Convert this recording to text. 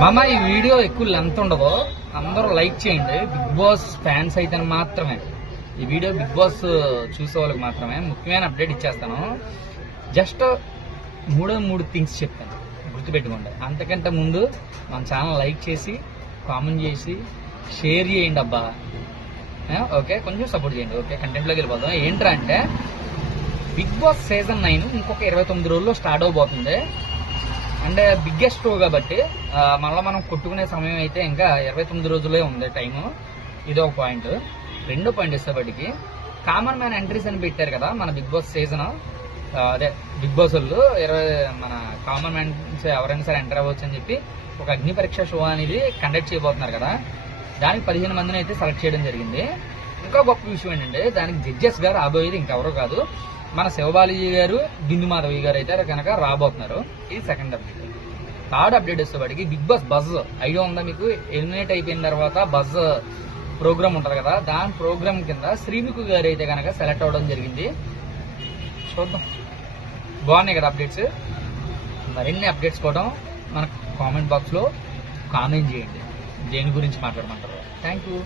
మామ ఈ వీడియో ఎక్కువ లెంత్ ఉండదు. అందరూ లైక్ చేయండి. బిగ్ బాస్ ఫ్యాన్స్ అయితే మాత్రమే. ఈ వీడియో బిగ్ బాస్ చూసే వాళ్ళకి మాత్రమే. ముఖ్యమైన అప్డేట్ ఇచ్చేస్తాను. జస్ట్ మూడో మూడు థింగ్స్ చెప్తాను. గుర్తుపెట్టుకోండి. అంతకంటే ముందు మన ఛానల్ లైక్ చేసి కామెంట్ చేసి షేర్ చేయండి అబ్బా. ఓకే? కొంచెం సపోర్ట్ చేయండి. ఓకే? కంటెంట్లోకి వెళ్ళిపోదాం. ఏంట్రా అంటే బిగ్ బాస్ సీజన్ నైన్ ఇంకొక ఇరవై తొమ్మిది రోజుల్లో స్టార్ట్ అవబోతుంది అండ్ బిగ్గెస్ట్ షో కాబట్టి మళ్ళీ మనం కొట్టుకునే సమయం అయితే ఇంకా ఇరవై తొమ్మిది రోజులే ఉంది టైము. ఇది ఒక పాయింట్. రెండో పాయింట్ ఇస్తేపటికి కామన్ మ్యాన్ ఎంట్రీస్ అని పెట్టారు కదా మన బిగ్ బాస్ సీజన్. అదే బిగ్ బాస్ వాళ్ళు ఇరవై మన కామన్ మ్యాన్స్ ఎవరైనా సరే ఎంటర్ అవ్వచ్చు అని చెప్పి ఒక అగ్ని పరీక్ష షో అనేది కండక్ట్ చేయబోతున్నారు కదా. దానికి పదిహేను మందిని అయితే సెలెక్ట్ చేయడం జరిగింది. ఇంకా గొప్ప విషయం ఏంటంటే దానికి జడ్జెస్ గారు రాబోయేది ఇంకెవరో కాదు. మన శివబాలాజీ గారు బిందు మాధవి గారు అయితే కనుక రాబోతున్నారు ఇది సెకండ్ అప్డేట్ థర్డ్ అప్డేట్ వచ్చేవాడికి బిగ్ బాస్ బజ్. ఐడియా ఉందా మీకు? ఎలిమినేట్ అయిపోయిన తర్వాత బజ్ ప్రోగ్రామ్ ఉంటుంది కదా దాని ప్రోగ్రామ్ కింద శ్రీముఖ్ గారు అయితే కనుక సెలెక్ట్ అవ్వడం జరిగింది. చూద్దాం. బాగున్నాయి కదా అప్డేట్స్ మరిన్ని అప్డేట్స్ కోవడం మన కామెంట్ బాక్స్లో కామెంట్ చేయండి. దేని గురించి మాట్లాడమంటారు? Thank you